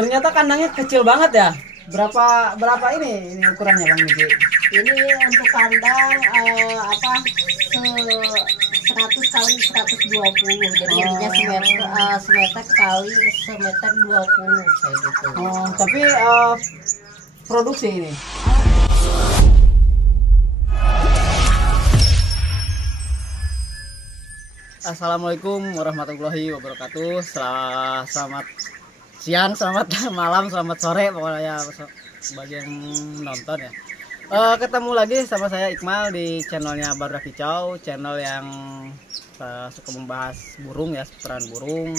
Ternyata kandangnya kecil banget ya. Berapa ini ukurannya Bang Miki? Ini untuk kandang apa 100 kali 120. Jadi jadinya semeter kali semeter 20 kayak gitu. Oh, tapi produksi ini. Assalamualaikum warahmatullahi wabarakatuh. Selamat siang, selamat malam, selamat sore, pokoknya bagi yang nonton ya. Ketemu lagi sama saya Iqmal di channelnya Barudak Kicau, channel yang suka membahas burung ya, seputaran burung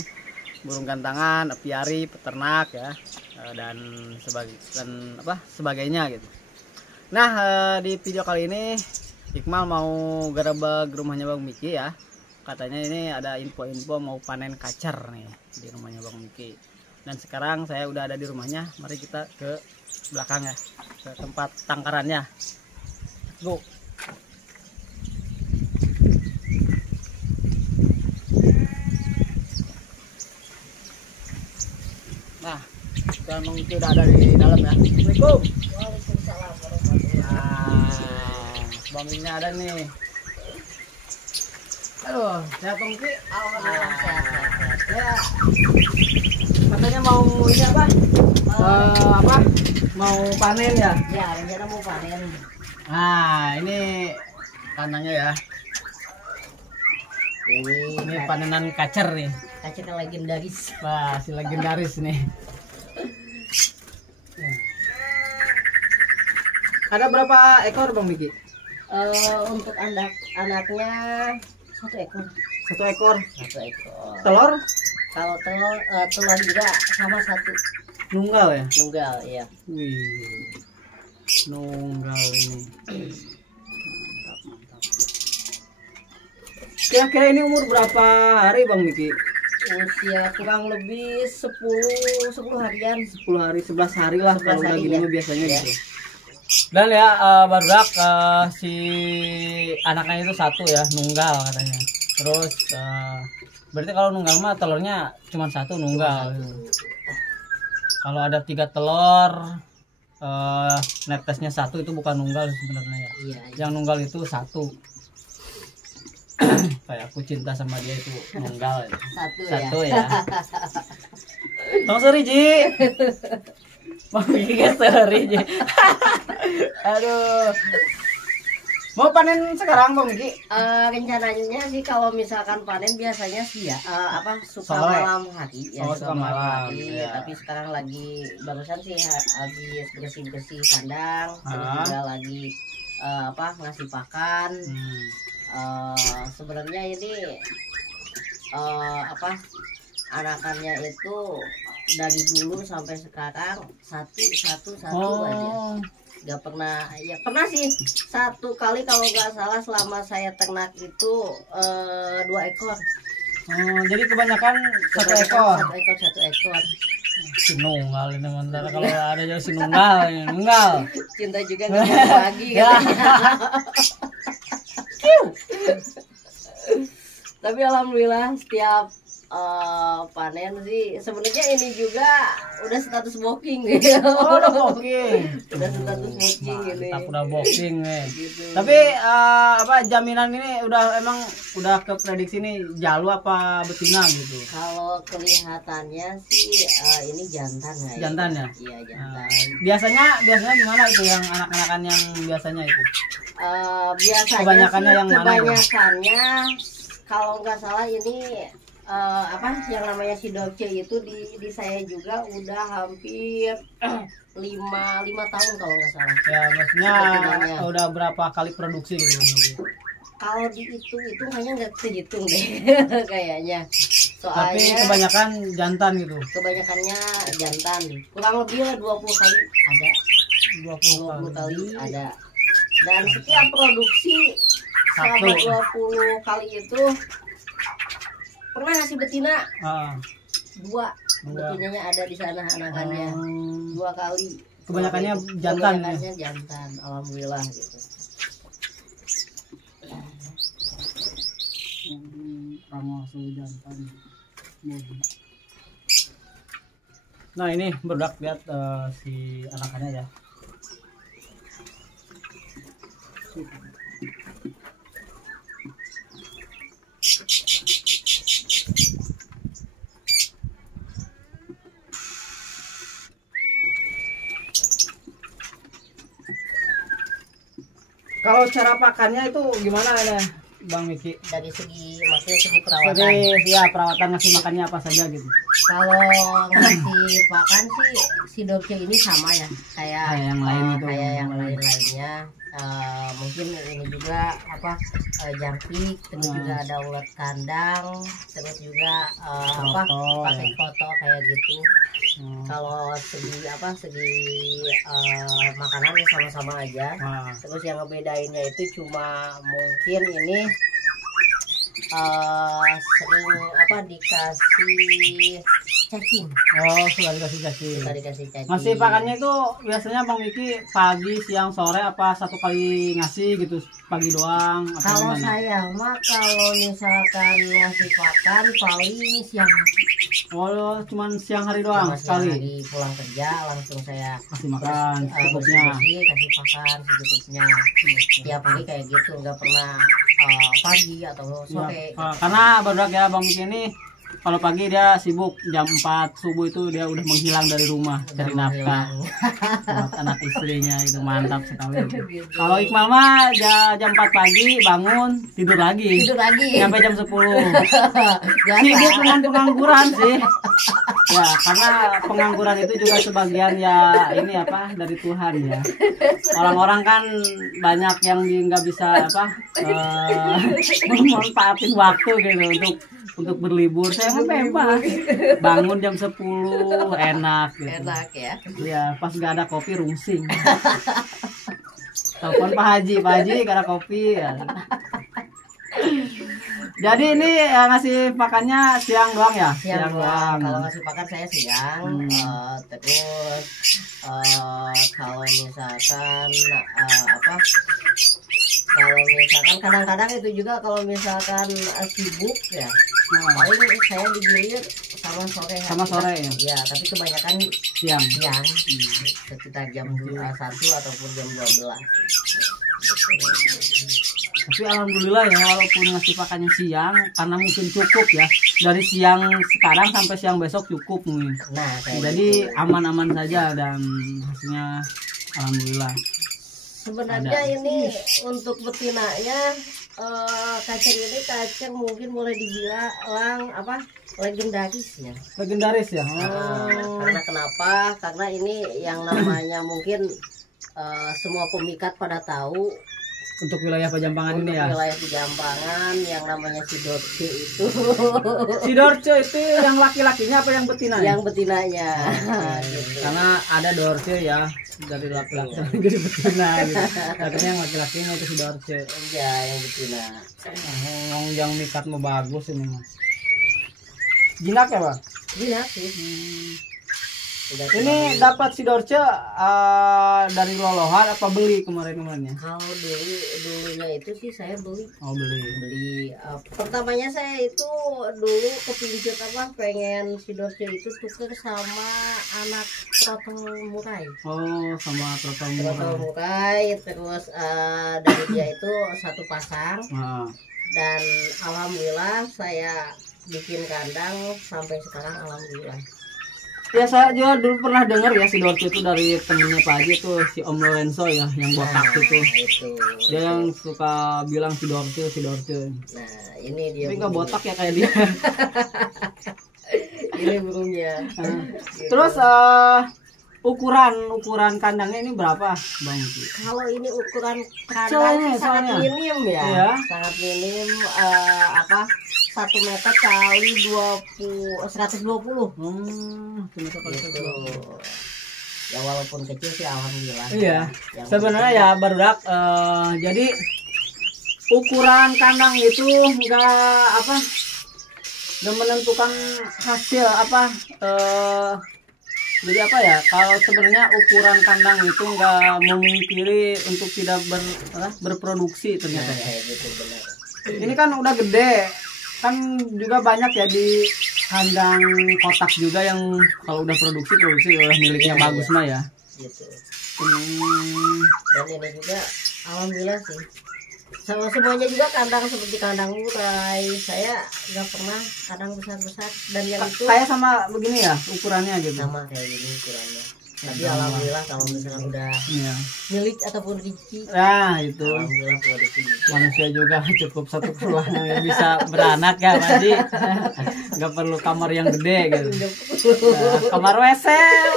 gantangan, apiari, peternak ya, dan sebagainya gitu. Nah, di video kali ini Iqmal mau gerebek rumahnya Bang Miki ya. Katanya ini ada info-info mau panen kacer nih di rumahnya Bang Miki. Dan sekarang saya udah ada di rumahnya. Mari kita ke belakang ya, ke tempat tangkarannya. Go. Nah, Bang Miki udah ada di dalam ya. Assalamualaikum. Waalaikumsalam warahmatullahi wabarakatuh. Bang Miki ada nih. Aduh, sehat Bang Miki? Alhamdulillah sehat. Ya, katanya mau ini apa? Mau panen ya? Ya, rencana mau panen. Nah, ini kandangnya ya. Ini panenan kacer nih. Kacer yang legendaris. Wah, si legendaris nih. Ada berapa ekor Bang Miki? Untuk anaknya 1 ekor. 1 ekor. 1 ekor. Telur? Kalau telur juga sama 1. Nunggal ya? Tunggal, iya. Wih, nunggal ini. Kira-kira ini umur berapa hari Bang Miki? Usia kurang lebih 10 harian. 10 hari, 11 hari lah 11 kalau udah hari gini ya. biasanya Ya. gitu. Dan ya barudak si anaknya itu 1 ya, nunggal katanya. Terus berarti kalau nunggal mah telurnya cuma 1 nunggal. Kalau ada 3 telur, netesnya 1 itu bukan nunggal sebenarnya ya. Iya. Yang nunggal itu 1. Kayak aku cinta sama dia itu nunggal. 1 ya. Tong seri Ji. Mau gigit seri Ji. Aduh. Mau panen sekarang Bang Miki? Rencananya sih kalau misalkan panen biasanya sih ya suka Sore. malam hari ya. Oh, suka malam, hari, ya. Tapi sekarang lagi barusan sih habis bersih kandang, terus Ah. juga lagi ngasih pakan. Sebenarnya ini anakannya itu dari dulu sampai sekarang satu aja. Gak pernah, ya pernah sih 1 kali kalau nggak salah selama saya ternak itu 2 ekor. Jadi kebanyakan 1 ekor. 1 ekor. Si nunggal ini sementara kalau ada jadi si nunggal, ini nunggal. Cinta juga nggak mau lagi katanya. Tapi alhamdulillah setiap panen sih sebenarnya ini juga udah status booking gitu. Oh, udah booking. Udah status booking ini. Mantap, udah booking nih. Gitu. Tapi jaminan ini udah keprediksi nih jalu apa betina gitu. Kalau kelihatannya sih ini jantan ya. Jantan ya? Iya, jantan. Biasanya gimana itu yang anak-anakan yang biasanya itu? Biasanya Kebanyakannya sih, yang mana? kebanyakannya kalau nggak salah ini yang namanya si Dolce itu di saya juga udah hampir 5 tahun kalau nggak salah. Ya, maksudnya Betinanya. udah berapa kali produksi gitu Bang Miki? Kalau dihitung nggak kehitung deh kayaknya. Tapi Soalnya kebanyakan jantan gitu. kebanyakannya jantan. Kurang lebih lah 20 kali ada. 20 kali ada. Dan setiap produksi selama 20 kali itu pernah ngasih betina Ah, 2. Betinanya ada di sana anakannya 2 kali. kebanyakannya jantan. Kebanyakannya jantan, alhamdulillah gitu. Kamu asli jantan. Nah ini bedak, lihat si anakannya ya. Kalau cara pakannya itu gimana ya, Bang Miki? Dari segi maksudnya segi perawatan. Jadi ya perawatan ngasih makannya apa saja gitu. Kalau ngasih pakan sih si Dorce ini sama ya kayak yang lain itu. Kayak yang lainnya. Mungkin ini juga apa jangkrik, terus juga ada ulat kandang, terus juga apa pakai foto kayak gitu. Kalau segi makanannya sama-sama aja. Terus yang ngebedainnya itu cuma mungkin ini sering dikasih cacing. Oh, sudah dikasih cacing. Sudah dikasih cacing. Ngasih pakannya itu biasanya Bang Miki pagi, siang, sore apa satu kali ngasih gitu, pagi doang? Kalau saya mah kalau misalkan ngasih pakan paling siang. Oh, cuman siang hari doang sekali. Hari pulang kerja langsung saya kasih makan secukupnya. Kasih pakan secukupnya. Tiap hari kayak gitu, nggak pernah pagi atau sore. Ya, karena barudak ya Bang Miki ini kalau pagi dia sibuk, jam 4 subuh itu dia udah menghilang dari rumah cari nafkah buat anak istrinya, itu mantap sekali. Kalau Iqmal mah jam 4 pagi bangun tidur lagi sampai jam 10. Sibuk dengan pengangguran sih ya, karena pengangguran itu juga sebagian ya ini apa dari Tuhan ya. Orang-orang kan banyak yang nggak bisa memanfaatin waktu gitu untuk berlibur. Saya mah bebas bangun jam 10 enak gitu. Enak ya. Ya pas gak ada kopi rungsing. Telepon Pak Haji gak ada kopi ya. Jadi ini ngasih pakannya siang doang ya? Siang doang. Kalau ngasih pakan saya siang. Terus kalau misalkan kadang-kadang itu juga kalau misalkan sibuk ya, paling saya digilir sama sore ya. Ya, tapi kebanyakan siang. Sekitar jam 1 ataupun jam 12. Tapi alhamdulillah ya, walaupun ngasih pakannya siang karena mungkin cukup ya, dari siang sekarang sampai siang besok cukup mungkin. Nah, jadi aman-aman saja dan hasilnya alhamdulillah. Sebenarnya ini untuk betinanya kacang mungkin boleh dibilang legendaris ya. Legendaris ya. Karena kenapa? Karena ini yang namanya mungkin semua pemikat pada tahu. Untuk wilayah Pejampangan ini ya. Wilayah Pejampangan yang namanya si Dorce itu. Si Dorce itu yang laki-lakinya apa yang betinanya? Yang betinanya. Gitu. Karena ada Dorce ya dari laki-laki jadi betina gitu. Katanya yang laki-lakinya itu si Dorce. Iya, yang betina. Yang mikat mau bagus ini mah. Jinak ya, Bang? Jinak sih. Ini dapat si Dorce dari lolohan apa beli kemarin-kemarinnya? Kalau dulunya itu sih saya beli. Oh, beli. Pertamanya saya itu dulu kepincut pengen si Dorce itu tuker sama anak trotol murai. Oh, sama trotol murai. Terus dari dia itu satu pasang. Dan alhamdulillah saya bikin kandang sampai sekarang alhamdulillah. Ya saya juga dulu pernah dengar ya si Dorce itu dari temennya Pak Haji tuh, si Om Lorenzo ya yang botak itu. Dia yang suka bilang si Dorce. Nah ini dia. Tapi nggak botak ya kayak dia. Ini burungnya. Terus ukuran kandangnya ini berapa, Bang? Kalau ini ukuran kandang sangat minim ya. Sangat minim 1 meter kali 120. Gitu. Ya walaupun kecil sih alhamdulillah. Iya. Sebenarnya ya barudak jadi ukuran kandang itu nggak menentukan hasil jadi kalau sebenarnya ukuran kandang itu nggak memungkiri untuk tidak berproduksi ternyata. Gitu, benar. Ini kan udah gede kan, juga banyak ya di kandang kotak juga yang kalau udah produksi udah miliknya Iya, bagus iya. mah ya. Gitu. Hmm, Dan ini juga alhamdulillah sih. Sama semuanya juga kandang seperti kandang murai. Saya nggak pernah kandang besar-besar dan yang itu kayak sama begini ya ukurannya gitu. sama kayak gini ukurannya. Tapi Sama. alhamdulillah kalau misalkan udah Iya. milik ataupun rezeki, Nah itu alhamdulillah kalau rezeki. manusia juga cukup satu keluarga yang bisa beranak ya Pak Haji. Nggak perlu kamar yang gede gitu. Nah, kamar WC,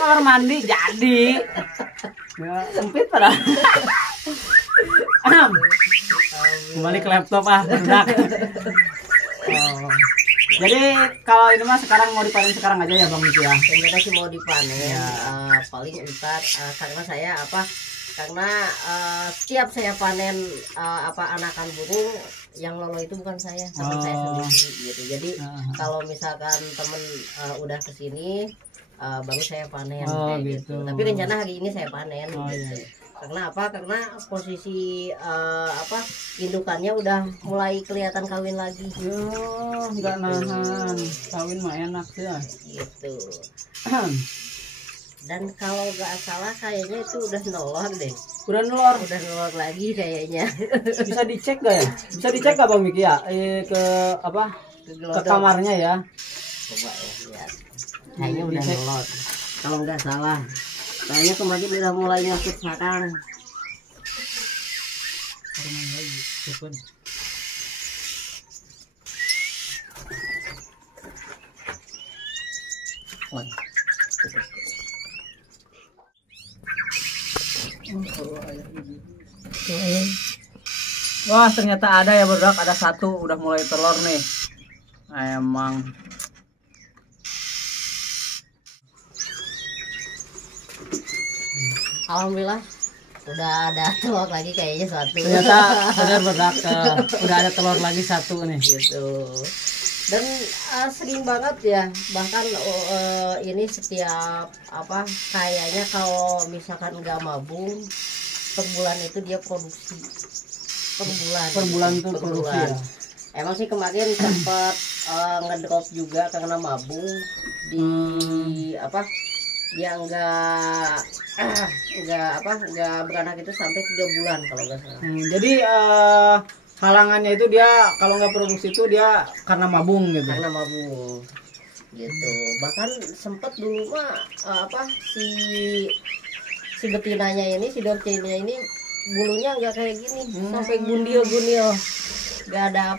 kamar mandi jadi. Ya, sempit padahal. Kembali ke laptop berudak. Oh. Jadi kalau ini mah sekarang mau dipanen sekarang aja ya Bang Miki ya. Ternyata sih mau dipanen, Ya. paling ntar karena saya karena setiap saya panen anakan burung yang lolo itu bukan saya, teman saya sendiri gitu. Jadi kalau misalkan temen udah kesini baru saya panen kayak gitu. Tapi rencana hari ini saya panen gitu. Iya. Karena karena posisi indukannya udah mulai kelihatan kawin lagi Nggak nahan kawin mah enak ya. gitu. Dan kalau nggak salah kayaknya itu udah nolor deh. Udah nelor. Udah nolor lagi kayaknya. Bisa dicek gak ya? Bisa dicek gak Bang Miki ya? Ke ke kamarnya ya. Coba ya lihat. Kayaknya udah nolor. Kalau nggak salah. Kayaknya kemarin udah mulai nyakit sekarang. Wah ternyata ada ya berdak, ada satu udah mulai telur nih. Emang Alhamdulillah udah ada telur lagi kayaknya satu. ternyata benar berdak, udah ada telur lagi satu nih. Gitu. Dan sering banget ya, bahkan ini setiap kayaknya kalau misalkan nggak mabung per bulan itu dia produksi per bulan tuh produksi ya. Emang sih kemarin sempat ngedrop juga karena mabung di dia nggak beranak itu sampai 3 bulan kalau nggak salah. Jadi halangannya itu dia kalau nggak produksi itu dia karena mabung gitu. Karena mabung gitu. Bahkan sempet dulu mah si betinanya ini, si dorcenya ini bulunya nggak kayak gini, sampai gundil-gundil. Gak ada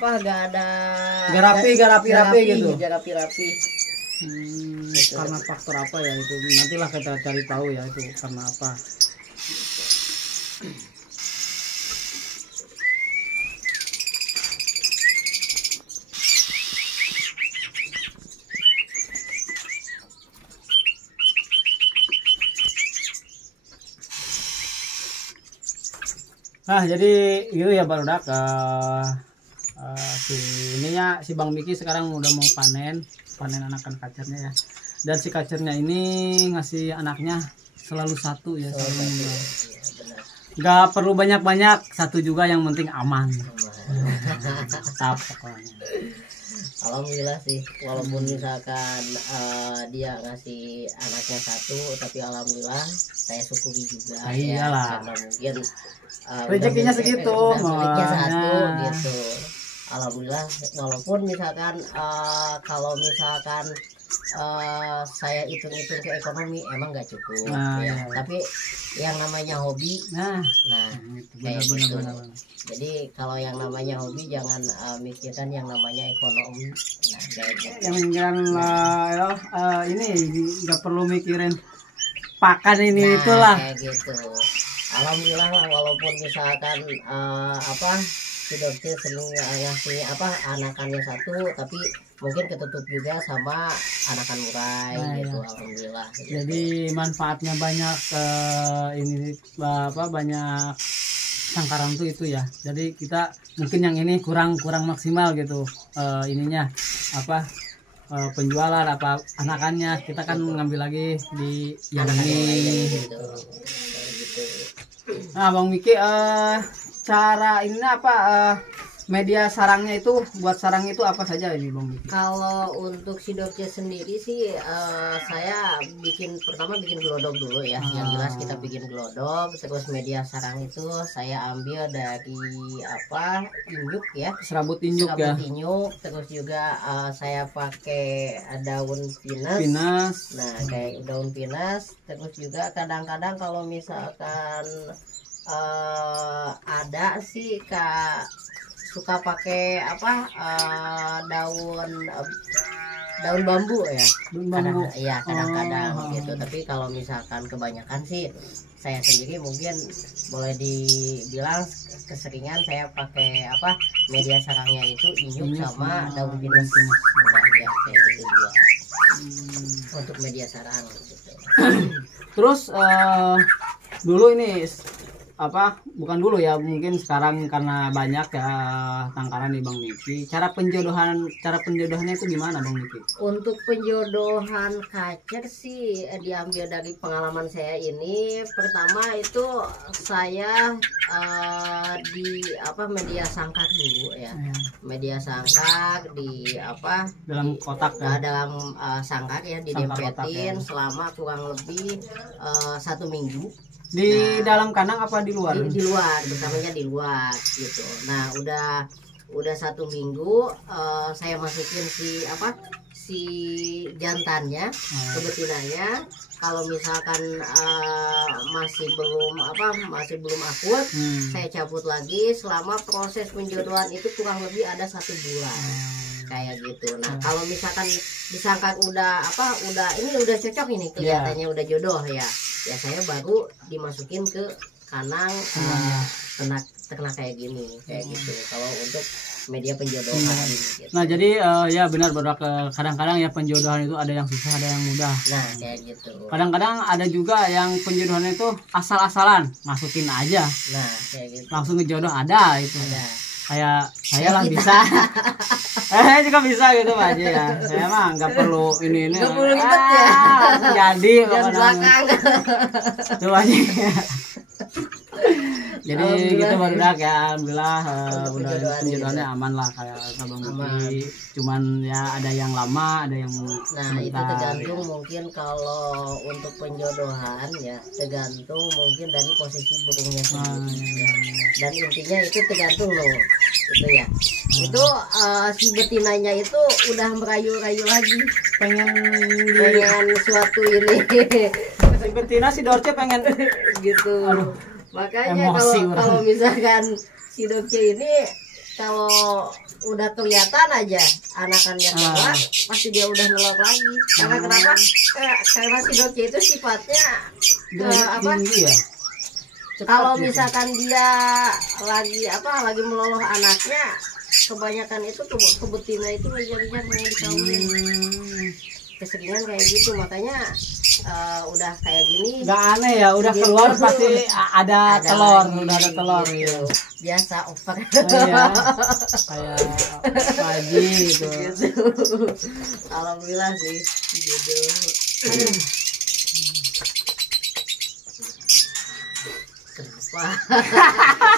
Gak rapi gitu. Gak rapi. Karena faktor apa ya itu, nantilah kita cari tahu ya itu karena apa. Nah jadi gitu ya barudak, si Bang Miki sekarang udah mau panen anakan kacernya ya. Dan si kacernya ini ngasih anaknya selalu satu ya, selalu nggak perlu banyak-banyak, satu juga yang penting aman. Mantap pokoknya. Alhamdulillah sih, walaupun misalkan dia ngasih anaknya satu, tapi alhamdulillah saya syukuri juga. Iyalah. Karena mungkin rezekinya segitu, rezekinya satu gitu. Alhamdulillah, walaupun misalkan kalau misalkan saya hitung-hitung ke ekonomi emang nggak cukup, tapi yang namanya hobi, kayak gitu. Jadi kalau yang namanya hobi jangan mikirkan yang namanya ekonomi. Kayak gitu. Ini nggak perlu mikirin pakan ini itulah. Kayak gitu. Alhamdulillah lah, walaupun misalkan si dokter seneng ngasih anakannya satu, tapi mungkin ketutup juga sama anakan murai gitu. Alhamdulillah. Jadi manfaatnya banyak, banyak sangkaran tuh itu ya. Jadi kita mungkin yang ini kurang maksimal gitu, ininya penjualan anakannya, kita kan ngambil lagi di yang ini gitu. Nah Bang Miki, cara ini media sarangnya itu buat sarang itu apa saja ini Bang Miki? Kalau untuk si Dorce sendiri sih saya pertama bikin glodok dulu ya. Yang jelas kita bikin glodok, terus media sarang itu saya ambil dari injuk ya. Serabut injuk ya. Injuk, terus juga saya pakai daun pinus. Nah, kayak daun pinus, terus juga kadang-kadang kalau misalkan ada sih Kak suka pakai daun bambu ya. Kadang-kadang gitu. Tapi kalau misalkan kebanyakan sih saya sendiri mungkin boleh dibilang keseringan saya pakai media sarangnya itu injuk sama daun pinus. Nah, ya kayak gitu dua. Untuk media sarang gitu. Terus dulu ini bukan dulu ya, mungkin sekarang karena banyak ya tangkaran di Bang Miki. Cara penjodohannya itu gimana Bang Miki? Untuk penjodohan kacer sih diambil dari pengalaman saya ini. Pertama itu saya di media sangkar dulu ya. Media sangkar di dalam kotak ya? Dalam sangkar ya, didempetin selama kurang lebih 1 minggu. Di dalam kandang apa di luar? Di luar, bersamanya di luar gitu. Nah, udah 1 minggu saya masukin si jantannya ke betinanya. Kalau misalkan masih belum akut, saya cabut lagi. Selama proses penjodohan itu kurang lebih ada 1 bulan. Kayak gitu. Nah, kalau misalkan disangka udah cocok ini, kelihatannya udah jodoh ya saya baru dimasukin ke kandang ternak kayak gini, kayak gitu. Kalau untuk media penjodohan gitu. Nah, jadi ya benar, kadang-kadang ya penjodohan itu ada yang susah, ada yang mudah. Nah, kayak gitu. Kadang-kadang ada juga yang penjodohan itu asal-asalan, masukin aja. Nah, kayak gitu. Langsung ngejodoh ada itu. Ada. Kayak saya lah bisa. Juga bisa gitu Pak Haji ya. Saya mah nggak perlu ini. Nggak perlu ribet ya. Langsung jadi belakang. Tuh Haji. Jadi gitu baru dak ya, alhamdulillah udah penjodohannya aman lah kayak Abang Miki. Cuman ya ada yang lama, ada yang sebentar. Itu tergantung mungkin kalau untuk penjodohan ya, tergantung mungkin dari posisi burungnya sendiri. Dan intinya itu tergantung loh, itu ya. Itu si betinanya itu udah merayu-rayu lagi, pengen suatu ini. Si betina si Dorce pengen gitu. Aduh. Makanya kalau misalkan si Dorce ini kalau udah kelihatan aja anakannya keluar, pasti dia udah nelok lagi. Karena kenapa? Karena si Dorce itu sifatnya tinggi ya. Kalau misalkan dia lagi meloloh anaknya, kebanyakan itu ke betina itu ngejar-ngejar mau dikawin. Keseringan kayak gitu, makanya udah kayak gini. Nggak aneh ya, udah gitu. Keluar pasti ada telur, udah ada telur gitu. Biasa over. Iya, kayak pagi gitu. Alhamdulillah sih gitu.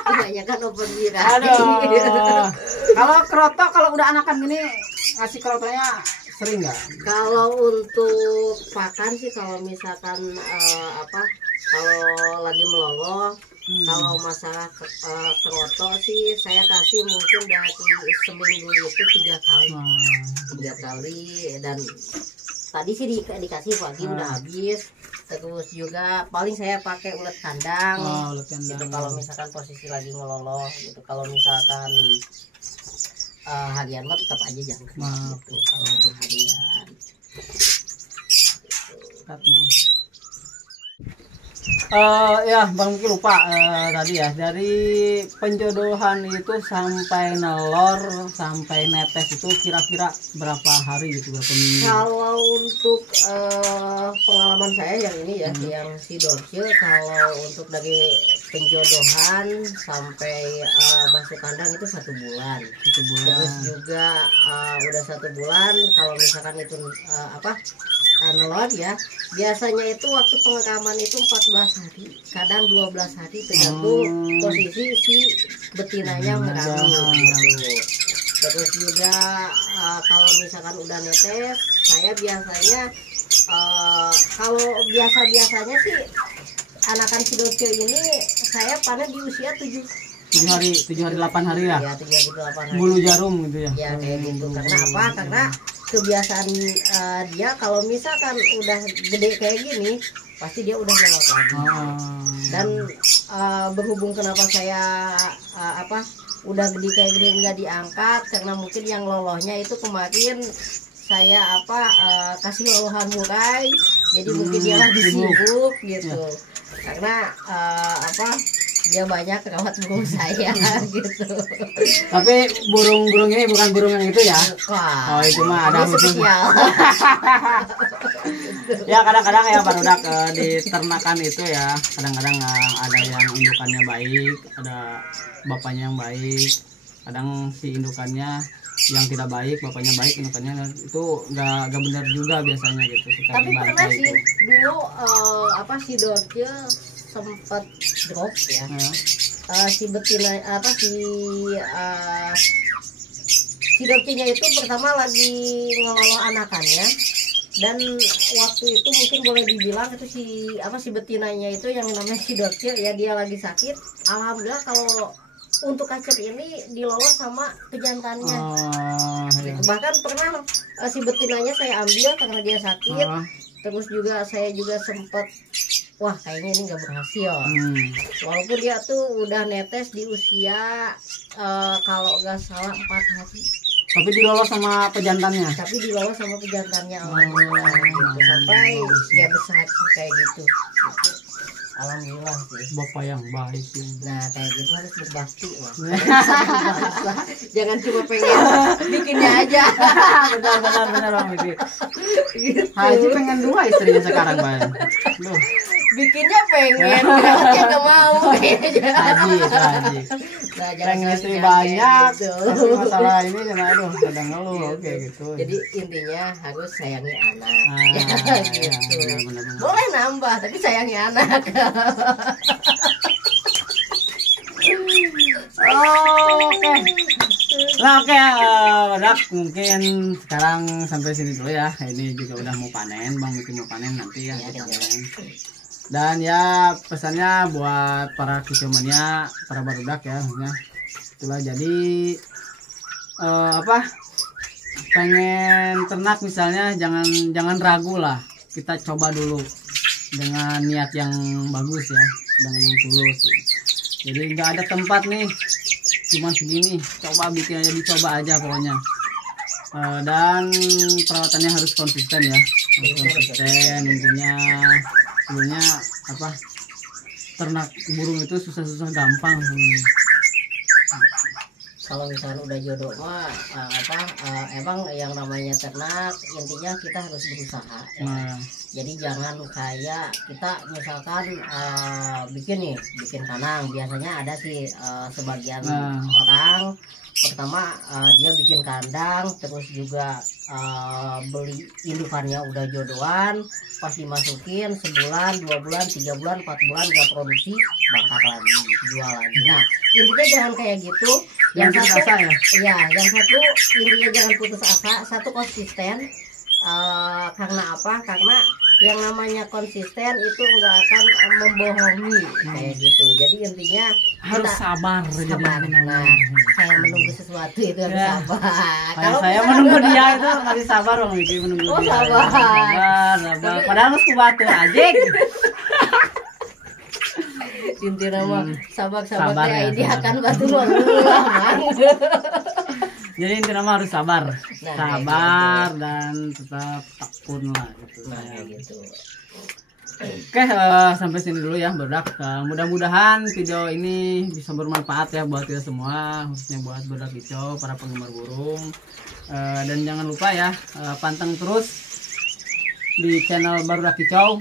Kebanyakan over birahi. Kalau kerotok, kalau udah anakan gini ngasih kerotoknya sering nggak? Kalau untuk pakan sih, kalau misalkan kalau lagi meloloh, kalau masalah kerotok sih saya kasih mungkin dari seminggu itu 3 kali. 3 kali, dan tadi sih dikasih pagi udah habis. Terus juga paling saya pakai ulet kandang. Gitu, kalau misalkan posisi lagi ngeloloh gitu. Kalau misalkan harian mah tetap aja jangan gitu. Kalau untuk harian ya Bang Miki lupa tadi ya, dari penjodohan itu sampai nelor sampai netes itu kira-kira berapa hari gitu, berapa minggu? Kalau untuk pengalaman saya yang ini ya, yang si Dorce, kalau untuk dari penjodohan sampai masuk kandang itu 1 bulan. Terus juga udah 1 bulan, kalau misalkan itu nelon ya, biasanya itu waktu pengerekaman itu 14 hari, kadang 12 hari tergantung posisi si betinanya menghamil gitu. Terus juga kalau misalkan udah netes, saya biasanya kalau biasanya sih anakan Sidoarjo ini saya panen di usia 7 hari 8 hari ya. Ya, 7 hari 8 hari. Bulu jarum gitu ya. Ya kayak gitu. Karena apa? Karena kebiasaan dia kalau misalkan udah gede kayak gini, pasti dia udah melot lagi. Dan berhubung kenapa saya udah gede kayak gini nggak diangkat, karena mungkin yang lolohnya itu kemarin saya kasih lolohan murai, jadi mungkin dia lagi sibuk gitu. Karena dia banyak rawat burung saya gitu. Tapi burung ini bukan burung yang itu ya. Wah, oh itu mah ada khusus. Ya kadang-kadang ya barudak di ternakan itu ya, kadang-kadang ada yang indukannya baik, ada bapaknya yang baik, kadang si indukannya yang tidak baik, bapaknya baik, indukannya itu nggak benar juga biasanya gitu. Tapi pernah sih dulu Sidoarjo sempat drop ya. Si betina Sidoarjo-nya itu pertama lagi ngeloloh anakannya, dan waktu itu mungkin boleh dibilang itu si betinanya itu yang namanya Sidoarjo ya, dia lagi sakit. Alhamdulillah kalau untuk kacep ini dilolos sama pejantannya. Bahkan pernah si betinanya saya ambil karena dia sakit. Terus juga saya juga sempat wah kayaknya ini nggak berhasil. Walaupun dia tuh udah netes di usia kalau nggak salah 4 hari. Tapi dilolos sama pejantannya. Alhamdulillah gitu. Sampai dia besar kayak gitu. Alhamdulillah sih. Bapak yang baik sih. Nah kayak gitu harus berbakti lah. Jangan cuma pengen bikinnya aja. benar Bang Miki. Haji pengen 2 istrinya sekarang Bang. Loh. Bikinnya pengen, ngerawatnya nggak mau kayaknya. Haji. Nah, pengen istri banyak, tapi masalah ini jangan aduh kadang ngeluh gitu. Jadi intinya harus sayangi anak. Gitu. Benar. Boleh nambah, tapi sayangi anak. Oke. Nah, oke, Dak, mungkin sekarang sampai sini dulu ya. Ini juga udah mau panen, Bang Miki mau panen nanti ya. Dan ya pesannya buat para kicomania, para barudak ya, itulah jadi pengen ternak misalnya jangan ragu lah, kita coba dulu dengan niat yang bagus ya, dengan yang tulus. Jadi nggak ada tempat nih, cuman segini, coba bikin aja, dicoba aja pokoknya. Dan perawatannya harus konsisten ya, intinya. Sebenarnya ternak burung itu susah gampang. Kalau misalnya udah jodoh mah emang yang namanya ternak intinya kita harus berusaha ya. Jadi jangan kayak kita misalkan bikin kandang, biasanya ada sih sebagian orang pertama dia bikin kandang, terus juga beli indukannya udah jodohan, pas dimasukin sebulan, 2 bulan, 3 bulan, 4 bulan gak produksi, bangkak lagi, jual lagi. Nah intinya jangan kayak gitu. Yang satu intinya jangan putus asa, satu konsisten. Karena apa? Karena yang namanya konsisten itu enggak akan membohongi kayak gitu. Jadi intinya harus sabar. Nah, saya menunggu sesuatu itu harus sabar. Kalau saya menunggu dia itu masih sabar Bang Miki, menunggu dia. Sabar. Padahal harus kubatur aja. Intinya mah sabar ya, ini akan batu lama. Jadi intinya harus sabar, dan tetap tekun lah gitu. Gitu. Oke, sampai sini dulu ya barudak. Mudah-mudahan video ini bisa bermanfaat ya buat kita semua, khususnya buat barudak kicau, para penggemar burung. Dan jangan lupa ya panteng terus di channel barudak kicau.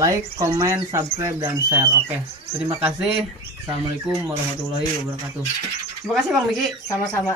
Like, comment, subscribe, dan share. Oke, terima kasih. Assalamualaikum warahmatullahi wabarakatuh. Terima kasih Bang Miki. Sama-sama.